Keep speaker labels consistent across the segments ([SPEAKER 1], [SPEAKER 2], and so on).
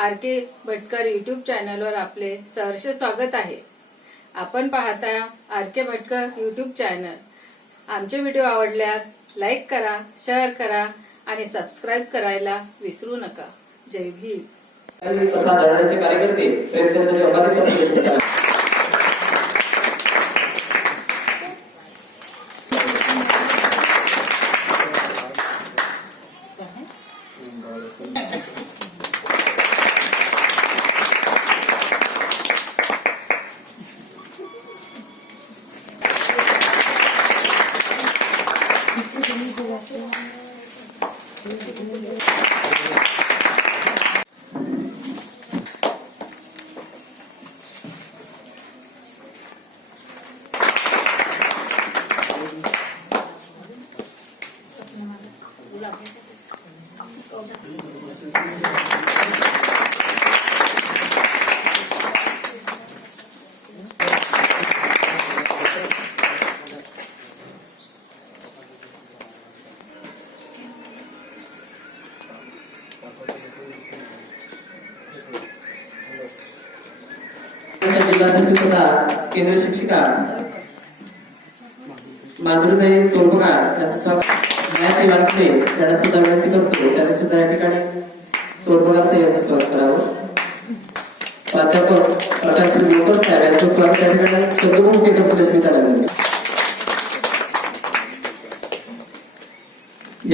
[SPEAKER 1] R K Bhatkar YouTube चॅनलवर आपले सहर्ष स्वागत आहे. आपण पाहता R K Bhatkar YouTube channel आमचे व्हिडिओ आवडल्यास लाईक करा शेअर करा आणि सबस्क्राईब करायला विसरू नका. जय भीम.
[SPEAKER 2] कार्यकर्ते केंद्र शिक्षिका माधुरीताई सोनबगार त्यांचं स्वागत. न्याय वाटते त्यांना सुद्धा विनंती करतो. त्यांनी सुद्धा या ठिकाणी सोनबगार ताई यांचं स्वागत करावं. प्राध्यापक प्रकाश मोटर साहेब यांचं स्वागत या ठिकाणी शब्दभूम केंद्र स्मिताला विनंती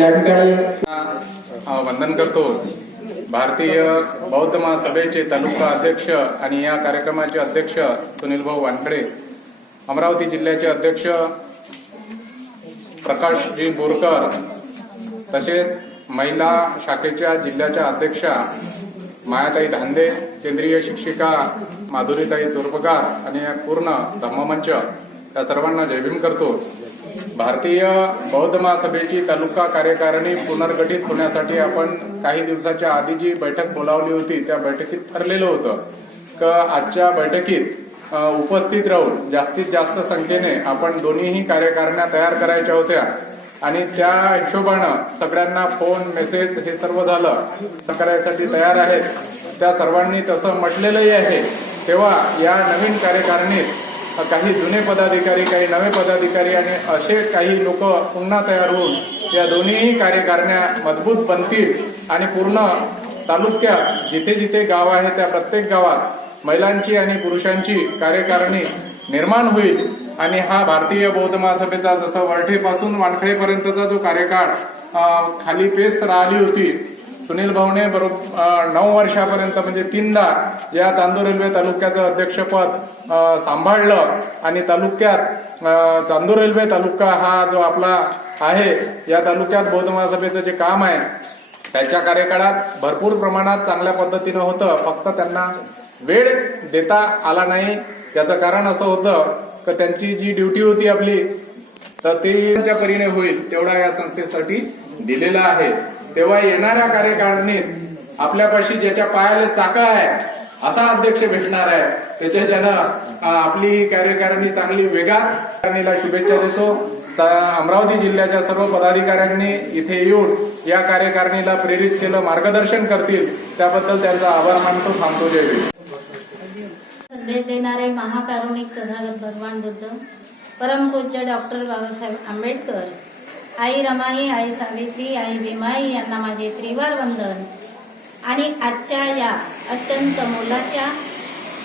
[SPEAKER 2] या ठिकाणी
[SPEAKER 3] वंदन करतो. भारतीय बौद्ध महासभेचे तालुका अध्यक्ष आणि या कार्यक्रमाचे अध्यक्ष सुनील भाऊ वानखडे अमरावती जिल्ह्याचे अध्यक्ष प्रकाशजी बोरकर तसेच महिला शाखेच्या जिल्ह्याच्या अध्यक्षा मायाताई धांदे केंद्रीय शिक्षिका माधुरीताई चोरपगार आणि या पूर्ण धम्ममंच या सर्वांना जयभीम करतो. भारतीय बौद्ध महासभेची तालुका कार्यकारिणी पुनर्गठित होण्यासाठी आपण काही दिवसाच्या आधी जी बैठक बोलावली होती त्या बैठकीत ठरलेलं होतं क आजच्या बैठकीत उपस्थित राहून जास्तीत जास्त संख्येने आपण दोन्हीही कार्यकारिण्या तयार करायच्या होत्या आणि त्या हिशोबानं सगळ्यांना फोन मेसेज हे सर्व झालं. करायसाठी तयार आहेत. त्या सर्वांनी तसं म्हटलेलंही आहे. तेव्हा या नवीन कार्यकारिणीत काही जुने पदाधिकारी काही नवे पदाधिकारी आणि असे काही लोक पुन्हा तयार होऊन या दोन्हीही कार्यकारिण्या मजबूत बनतील आणि पूर्ण तालुक्यात जिथे जिथे गाव आहे त्या प्रत्येक गावात महिलांची आणि पुरुषांची कार्यकारिणी निर्माण होईल. आणि हा भारतीय बौद्ध महासभेचा जसं वरठेपासून वानखळेपर्यंतचा जो कार्यकाळ खाली पेस राहिली होती सुनील भाऊने बरोबर नऊ वर्षापर्यंत म्हणजे तीनदा या चांदूर रेल्वे तालुक्याचं अध्यक्षपद सांभाळलं आणि तालुक्यात चांदूर रेल्वे तालुका हा जो आपला आहे या तालुक्यात बौद्ध महासभेचं जे काम आहे त्यांच्या कार्यकाळात भरपूर प्रमाणात चांगल्या पद्धतीनं होतं. फक्त त्यांना वेळ देता आला नाही. त्याचं कारण असं होतं की त्यांची जी ड्युटी होती आपली तर ते त्यांच्या परीने होईल तेवढा या संस्थेसाठी दिलेला आहे. तेव्हा येणाऱ्या कार्यकारिणीत आपल्यापाशी ज्याच्या पायाला चाका आहे असा अध्यक्ष भेटणार आहे. त्याच्या ज्यानं आपली कार्यकारिणी चांगली वेगा कारणीला शुभेच्छा देतो. अमरावती जिल्ह्याच्या सर्व पदाधिकाऱ्यांनी इथे येऊन या कार्यकारिणीला प्रेरित केलं मार्गदर्शन करतील त्याबद्दल त्यांचा आभार मानतो थांबतो देवी
[SPEAKER 4] संदेश देणारे महाकारुणिक तथागत भगवान बुद्ध परमपूज्य डॉक्टर बाबासाहेब आंबेडकर आई रमाई आई सावित्री आई भीमाई यांना माझे त्रिवार वंदन. आणि आजच्या या अत्यंत मोलाच्या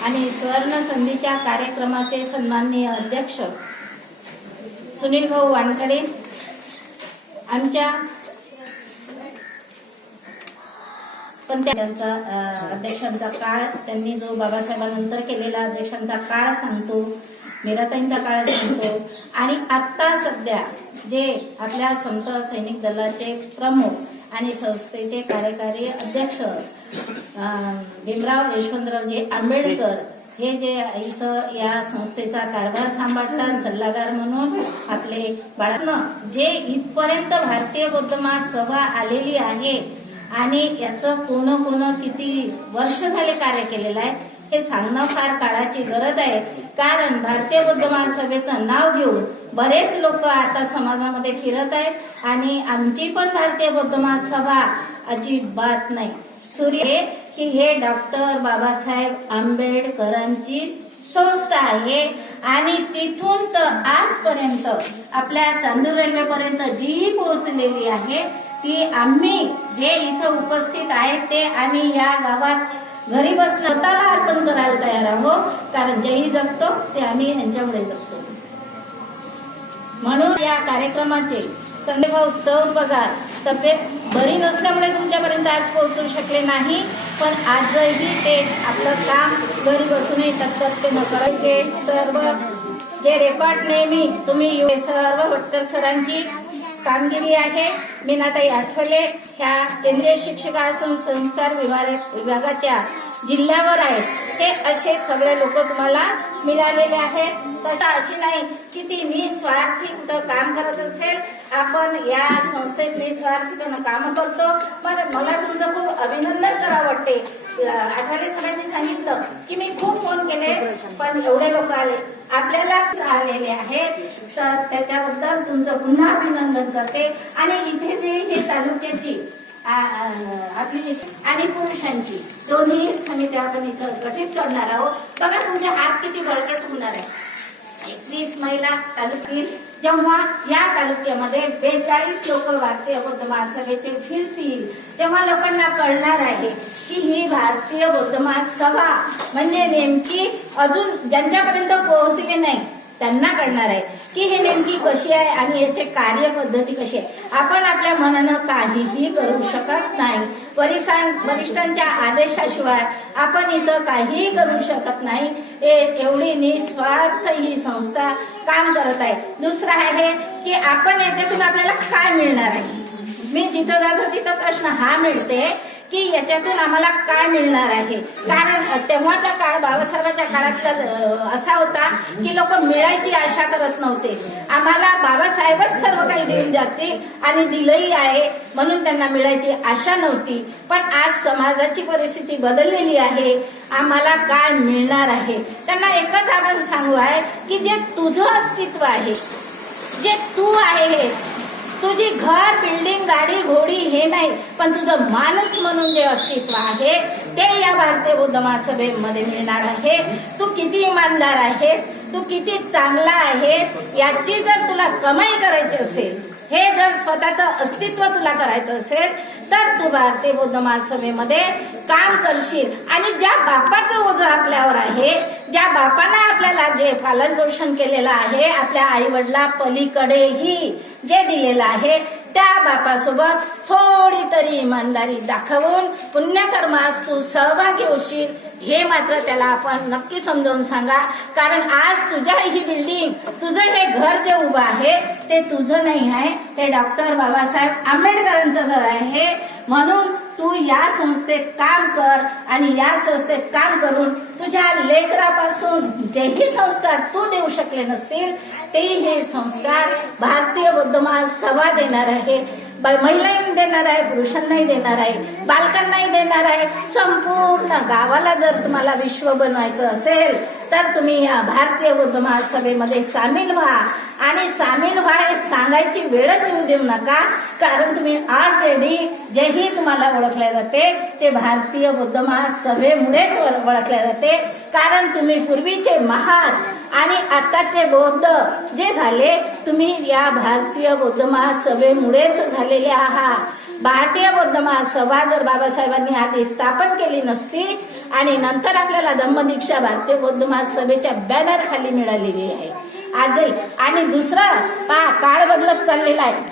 [SPEAKER 4] आणि सुवर्ण संधीच्या कार्यक्रमाचे सन्माननीय अध्यक्ष सुनील भाऊ वानखडे आमच्या पण त्यांचा अध्यक्षांचा काळ त्यांनी जो बाबासाहेबांनंतर केलेला अध्यक्षांचा काळ सांगतो मेराताईंचा काळ सांगतो आणि आता सध्या जे आपल्या संत सैनिक दलाचे प्रमुख आणि संस्थेचे कार्यकारी अध्यक्ष भीमराव यशवंतरावजी आंबेडकर हे जे इथं या संस्थेचा कारभार सांभाळतात सल्लागार म्हणून आपले बाळानं जे इथपर्यंत भारतीय बौद्ध महासभा आलेली आहे आणि याचं कोण कोण किती वर्ष झाले कार्य केलेलं आहे हे सांगणं फार काळाची गरज आहे. कारण भारतीय बौद्ध महासभेचं नाव घेऊन बरेच लोक आता समाजामध्ये फिरत आहेत आणि आमची पण भारतीय बौद्ध महासभा अजिबात नाही. सूर्य हे की हे डॉक्टर बाबासाहेब आंबेडकरांची संस्था आहे आणि तिथून तर आजपर्यंत आपल्या चांदूर रेल्वेपर्यंत जी पोहोचलेली आहे ती आम्ही जे इथं उपस्थित आहेत ते आणि या गावात घरी बसणं स्वतःला अर्पण करायला तयार आहोत. कारण जेही जगतो ते आम्ही यांच्यामुळे जगतो. म्हणून या कार्यक्रमाचे संदेभाऊ चौर पगार तब्येत बरी नसल्यामुळे तुमच्यापर्यंत आज पोहोचू शकले नाही. पण आजही ते आपलं काम घरी बसूनही तत्परतेनं करायचे सर्व जे रेकॉर्ड नेहमी तुम्ही सर्व भटकर सरांची कामगिरी आहे. मीनाताई आठवले ह्या केंद्रीय शिक्षिका असून संस्कार विभागाच्या जिल्ह्यावर आहेत. ते असे सगळे लोक तुम्हाला मिळालेले आहेत. तशा अशी नाही की ती निस्वार्थी कुठं काम करत असेल. आपण या संस्थेत निस्वार्थीपणे काम करतो. पण मला तुमचं खूप अभिनंदन करावं वाटते. आठवले सरांनी सांगितलं की मी खूप फोन केले पण एवढे लोक आले. आपल्याला आलेले आहेत. तर त्याच्याबद्दल तुमचं पुन्हा अभिनंदन करते. आणि इथे जे हे तालुक्याची आपली आणि पुरुषांची. दोन्ही समित्या आपण इथं गठीत करणार आहोत. बघा तुमचे हात किती बळकट होणार आहे एकवीस महिला तालुक्यातील जेव्हा या तालुक्यामध्ये बेचाळीस लोक भारतीय बौद्ध महासभेचे फिरतील तेव्हा लोकांना कळणार आहे की ही भारतीय बौद्ध महासभा म्हणजे नेमकी अजून ज्यांच्यापर्यंत पोहोचली नाही त्यांना कळणार आहे. की हे नेमकी कशी आहे आणि याचे कार्यपद्धती कशी आहे? आपण आपल्या मनानं काहीही करू शकत नाही. वरिष्ठां वरिष्ठांच्या आदेशाशिवाय आपण इथं काहीही करू शकत नाही. एवढी निस्वार्थ ही संस्था काम करत आहे. दुसरं आहे की आपण याच्यातून आपल्याला काय मिळणार आहे? मी जिथं जातो तिथं प्रश्न हा मिळते की याच्यातून आम्हाला काय मिळणार आहे? कारण तेव्हाचा काळ बाबासाहेबांच्या काळातला असा होता की लोक मिळायची आशा करत नव्हते. आम्हाला बाबासाहेबच सर्व काही देऊन जाते आणि दिलंही आहे म्हणून त्यांना मिळायची आशा नव्हती. पण आज समाजाची परिस्थिती बदललेली आहे. आम्हाला काय मिळणार आहे? त्यांना एकच आपण सांगू आहे की जे तुझं अस्तित्व आहे जे तू आहेस तुझी घर बिल्डिंग गाडी घोडी हे नाही पण तुझं माणूस म्हणून जे अस्तित्व आहे ते या भारतीय बौद्ध महासभेमध्ये मिळणार आहे. तू किती इमानदार आहेस? तू किती चांगला आहेस? याची जर तुला कमाई करायची असेल हे जर स्वतःचं अस्तित्व तुला करायचं असेल तर तू भारतीय बौद्ध महासभेमध्ये काम करशील. आणि ज्या बापाचं ओझं आपल्यावर आहे ज्या बापानं आपल्याला जे पालन पोषण केलेलं आहे आपल्या आई वडिला पलीकडेही जे दिलेलं आहे त्या बापासोबत थोडी तरी इमानदारी दाखवून पुण्यकर्मास तू सहभागी होशील हे मात्र त्याला आपण नक्की समजावून सांगा. कारण आज तुझ्या ही बिल्डिंग तुझं हे घर जे उभं आहे ते तुझं नाही आहे. हे डॉक्टर बाबासाहेब आंबेडकरांचं घर आहे. म्हणून तू या संस्थेत काम कर आणि या संस्थेत काम करून तुझ्या लेकरापासून जेही संस्कार तू देऊ शकले नसतील ते हे संस्कार भारतीय बौद्ध महासभा देणार आहे. ब- महिलांना देणार आहे पुरुषांनाही देणार आहे बालकांनाही देणार आहे. संपूर्ण गावाला जर तुम्हाला विश्व बनवायचं असेल तर तुम्ही या भारतीय बौद्ध महासभेमध्ये सामील व्हा. आणि सामील व्हा हे सांगायची वेळच येऊ देऊ नका कारण तुम्ही ऑलरेडी जेही तुम्हाला ओळखले जाते ते भारतीय बौद्ध महासभेमुळेच ओळखले जाते. कारण तुम्ही पूर्वीचे महान आणि आताचे बौद्ध जे झाले तुम्ही या भारतीय बौद्ध महासभेमुळेच झालेले आहात. भारतीय बौद्ध महासभा जर बाबासाहेबांनी आधी स्थापन केली नसती आणि नंतर आपल्याला धम्मदीक्षा भारतीय बौद्ध महासभेच्या बॅनर खाली मिळालेली आहे. आजही. आणि दुसरं पहा काळ बदलत चाललेला आहे.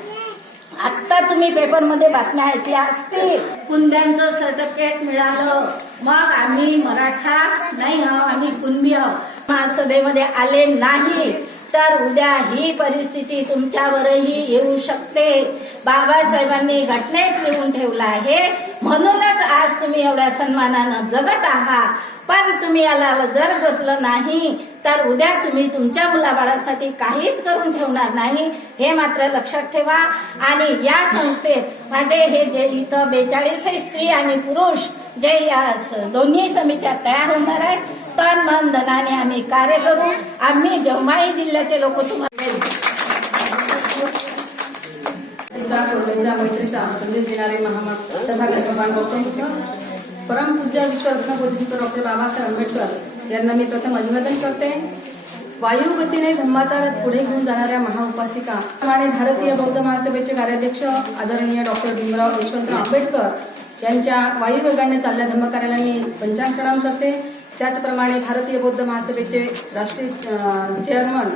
[SPEAKER 4] आत्ता तुम्ही पेपरमध्ये बातम्या ऐकल्या असतील. कुंद्यांचं सर्टिफिकेट मिळालं. मग आम्ही मराठा नाही आहो आम्ही कुणबी आहो महासभेमध्ये आले नाही. तर उद्या ही परिस्थिती तुमच्यावरही येऊ शकते. बाबासाहेबांनी घटनेत लिहून ठेवलं आहे. म्हणूनच आज तुम्ही एवढ्या सन्मानानं जगत आहात. पण तुम्ही याला जर जपलं नाही तर उद्या तुम्ही तुमच्या मुलाबाळासाठी काहीच करून ठेवणार नाही. हे मात्र लक्षात ठेवा. आणि या संस्थेत माझे हे जे इथं बेचाळीस स्त्री आणि पुरुष जे या स- दोन्ही समित्या तयार होणार आहेत तन मन धनाने आम्ही कार्य करू. आम्ही जेव्हाही जिल्ह्याचे लोक तुम्हाला
[SPEAKER 5] मैत्रीचा संदेश देणारे महामात तथागत भगवान गौतम बुद्ध परमपूज्य विश्वरत्न बोधिसत्व डॉक्टर बाबासाहेब आंबेडकर यांना मी प्रथम अभिवादन करते. वायुगतीने धम्माचा रथ पुढे घेऊन जाणाऱ्या महाउपासिका आणि भारतीय बौद्ध महासभेचे कार्याध्यक्ष आदरणीय डॉक्टर भीमराव यशवंतराव आंबेडकर यांच्या वायुवेगाने चालल्या धम्मकार्याला मी पंचांग प्रणाम करते. त्याचप्रमाणे भारतीय बौद्ध महासभेचे राष्ट्रीय चेअरमन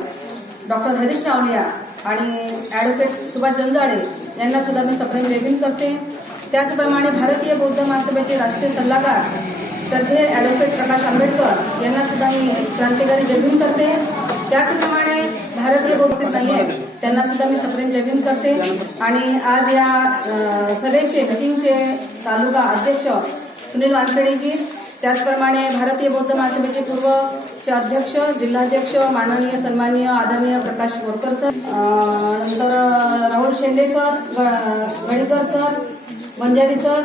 [SPEAKER 5] डॉक्टर हरीश रावलिया आणि ॲडव्होकेट सुभाष जंजाडे यांना सुद्धा मी सप्रेम लेखन करते. त्याचप्रमाणे भारतीय बौद्ध महासभेचे राष्ट्रीय सल्लागार सध्या ॲडव्होकेट प्रकाश आंबेडकर यांना सुद्धा मी क्रांतिकारी जयभीम करते. त्याचप्रमाणे भारतीय बौद्ध नाही आहेत त्यांना सुद्धा मी सप्रेम जयभीम करते. आणि आज या सभेचे मिटिंगचे तालुका अध्यक्ष सुनील वानखेडेजी त्याचप्रमाणे भारतीय बौद्ध महासभेचे पूर्वचे अध्यक्ष जिल्हाध्यक्ष माननीय सन्माननीय आदरणीय प्रकाश बोरकर सर नंतर राहुल शेंडे सर ग- सर बंजारी सर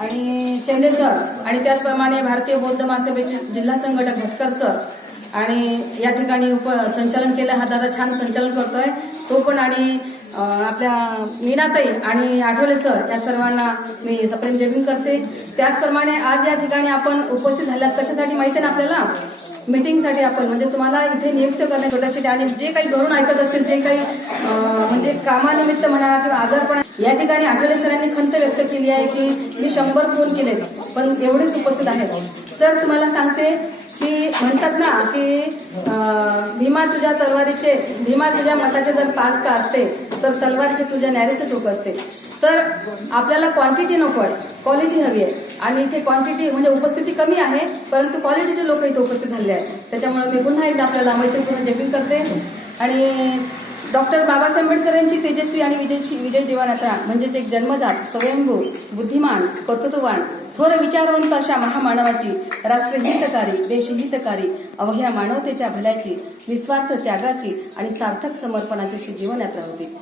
[SPEAKER 5] आणि शेंडे सर आणि त्याचप्रमाणे भारतीय बौद्ध महासभेचे जिल्हा संघटक घटकर सर आणि या ठिकाणी उप संचालन केलं हा दादा छान संचालन करतोय. तो पण आणि आपल्या मीनाताई आणि आठवले सर या सर्वांना मी सप्रेम जयभीम करते. त्याचप्रमाणे आज या ठिकाणी आपण उपस्थित झाल्यात कशासाठी माहिती आहे ना आपल्याला? मिटिंगसाठी आपण म्हणजे तुम्हाला इथे नियुक्त करणे छोट्या आणि जे काही घरून ऐकत असतील जे काही म्हणजे कामानिमित्त म्हणा किंवा आजारपणा या ठिकाणी आठवले सरांनी खंत व्यक्त केली आहे की मी शंभर फोन केलेत पण एवढेच उपस्थित आहेत. सर तुम्हाला सांगते की म्हणतात ना की भीमा तुझ्या तलवारीचे भीमा तुझ्या मताचे जर पाच का असते तर तलवारीचे तुझ्या नॅरीचं टोक असते. सर आपल्याला क्वांटिटी नको आहे. क्वालिटी हवी आहे. आणि इथे क्वांटिटी म्हणजे उपस्थिती कमी आहे परंतु क्वालिटीचे लोक इथे उपस्थित झाले आहेत. त्याच्यामुळे मी पुन्हा एकदा आपल्याला मैत्रीपूर्ण जयभीम करते. आणि डॉक्टर बाबासाहेब आंबेडकरांची तेजस्वी आणि विजयची विजय जीवनयात्रा म्हणजेच एक जन्मजात स्वयंभू बुद्धिमान कर्तृत्ववान थोर विचारवंत अशा महामानवाची राष्ट्रहितकारी देशहितकारी अवघ्या मानवतेच्या भल्याची निस्वार्थ त्यागाची आणि सार्थक समर्पणाची अशी जीवनयात्रा होती.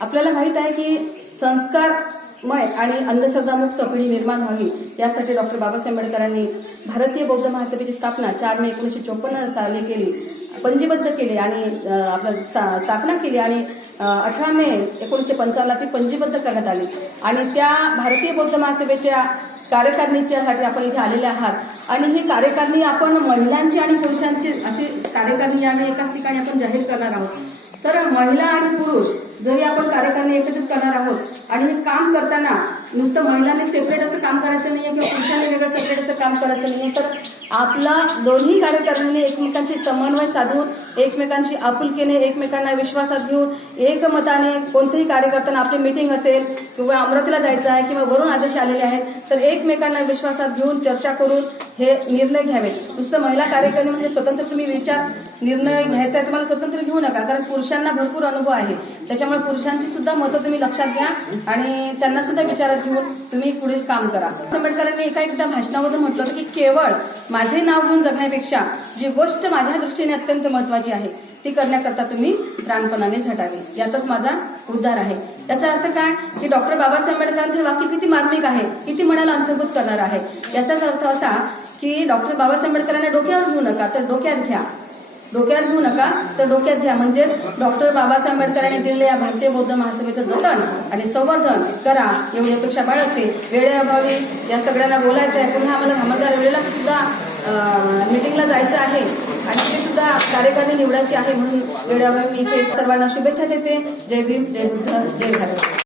[SPEAKER 5] आपल्याला माहीत आहे की संस्कारमय आणि अंधश्रद्धामुक्त पिढी निर्माण व्हावी. यासाठी डॉक्टर बाबासाहेब आंबेडकरांनी भारतीय बौद्ध महासभेची स्थापना चार मे एकोणीसशे चोपन्न साली केली. पंजीबद्ध केली आणि आपलं स्थापना केली आणि अठरा मे एकोणीसशे पंचावन्नला ती पंजीबद्ध करण्यात आली. आणि त्या भारतीय बौद्ध महासभेच्या कार्यकारिणीच्यासाठी आपण इथे आलेले आहात. आणि ही कार्यकारिणी आपण महिलांची आणि पुरुषांची अशी कार्यकारिणी आम्ही एकाच ठिकाणी आपण जाहीर करणार आहोत. तर महिला आणि पुरुष जरी आपण कार्यकारिणी एकत्रित करणार आहोत आणि हे काम करताना नुसतं महिलांनी सेपरेट असं काम करायचं नाहीये किंवा पुरुषांनी वेगळं सेपरेट असं काम करायचं नाहीये तर आपला दोन्ही कार्यकारिणीने एकमेकांशी समन्वय साधून एकमेकांशी आपुलकीने एकमेकांना विश्वासात घेऊन एकमताने कोणतेही कार्य करताना आपली मिटिंग असेल किंवा अमरावतीला जायचं आहे किंवा वरून आदेश आलेले आहेत तर एकमेकांना विश्वासात घेऊन चर्चा करून हे निर्णय घ्यावेत. नुसतं महिला कार्यकारिणी म्हणजे स्वतंत्र तुम्ही विचार निर्णय घ्यायचा आहे तुम्हाला स्वतंत्र घेऊ नका कारण पुरुषांना भरपूर अनुभव आहे. त्याच्यामुळे पुरुषांची सुद्धा मतं तुम्ही लक्षात घ्या आणि त्यांना सुद्धा विचारात घेऊन तुम्ही पुढील काम करा. आंबेडकरांनी एका एकदा भाषणामधून म्हटलं होतं की केवळ माझे नाव घेऊन जगण्यापेक्षा जी गोष्ट माझ्या दृष्टीने अत्यंत महत्वाची आहे ती करण्याकरता तुम्ही प्राणपणाने झटावे. यातच माझा उद्धार आहे. याचा अर्थ काय? की डॉक्टर बाबासाहेब आंबेडकरांचं वाक्य किती मार्मिक आहे किती मनाला अंतर्भूत करणार आहे? याचाच अर्थ असा की डॉक्टर बाबासाहेब आंबेडकरांना डोक्यावर घेऊ नका तर डोक्यात घ्या. डोक्यात घेऊ नका. तर डोक्यात घ्या. म्हणजे डॉक्टर बाबासाहेब आंबेडकरांनी दिलेल्या या भारतीय बौद्ध महासभेचं जतन आणि संवर्धन करा एवढी अपेक्षा बाळगते. वेळेअभावी या सगळ्यांना बोलायचं आहे पुन्हा आम्हाला घामदार वेळेला सुद्धा मिटिंगला जायचं आहे. आणि ते सुद्धा कार्यकारिणी निवडायची आहे म्हणून वेळेअभावी मी इथे सर्वांना शुभेच्छा देते. जय भीम जय बुद्ध जय भारत.